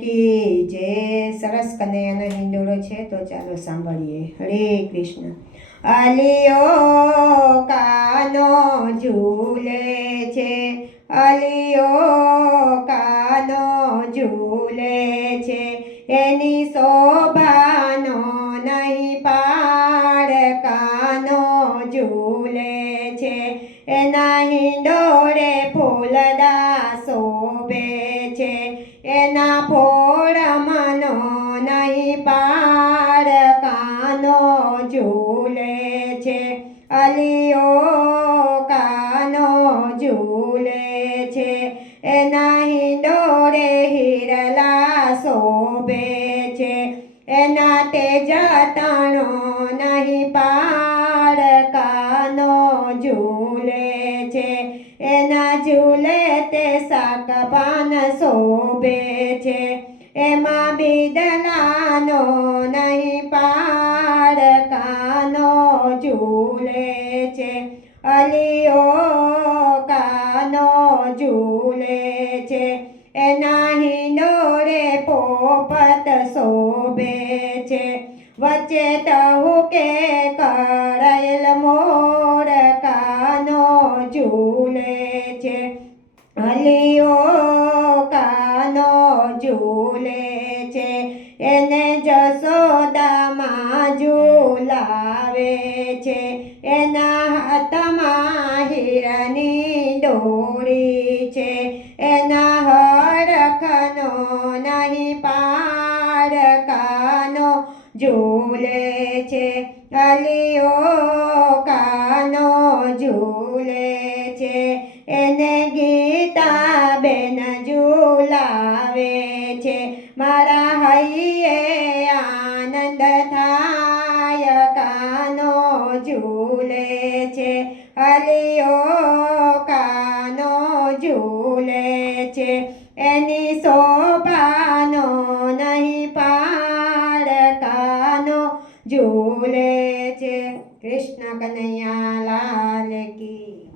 કી જે સરસ કનૈયાનો હિંડોળો છે તો ચાલો સાંભળીએ. હરે કૃષ્ણ. અલિયો કાનો ઝૂલે છે, અલિયો કાનો ઝૂલે છે, એની શોભાનો નહીં પાડ. કાનો ઝૂલે છે, એના હિંડોળે ફૂલડા શોભે છે, એના ફોડમનો નહીં પાડ. કાનો ઝૂલે છે, અલિયો કાનો ઝૂલે છે, એના હિંડોળે હિરલા શોભે છે, એના તેજતણો નહીં પાડ. કાનો ઝૂલે છે, એના ઝૂલે તે શાકપાન શોભે છે, એમાં બિદલાનો નહીં પાડ. કાનો ઝૂલે છે, અલિયો કાનો ઝૂલે છે, એના હિંડોળે પોપટ શોભે છે, વચ્ચે ટહુકે કળેલ મોર. કાનો ઝૂલે છે, અલિયો કાનો ઝૂલે છે, એને જશોદામાં ઝૂલાવે છે, એના હાથમાં હીરાની દોરી છે, એના હરખનો નહીં પાડ. કાનો ઝૂલે છે, અલિયો કાનો ઝૂલે છે, એને ગીતા બેન ઝૂલાવે છે, મારા હૈયે આનંદ થાય. કાનો ઝૂલે છે, અલિયો કાનો ઝૂલે છે, એની શોભાનો નહીં પાડ. કાનો ઝૂલે છે. કૃષ્ણ કનૈયા લાલ કી.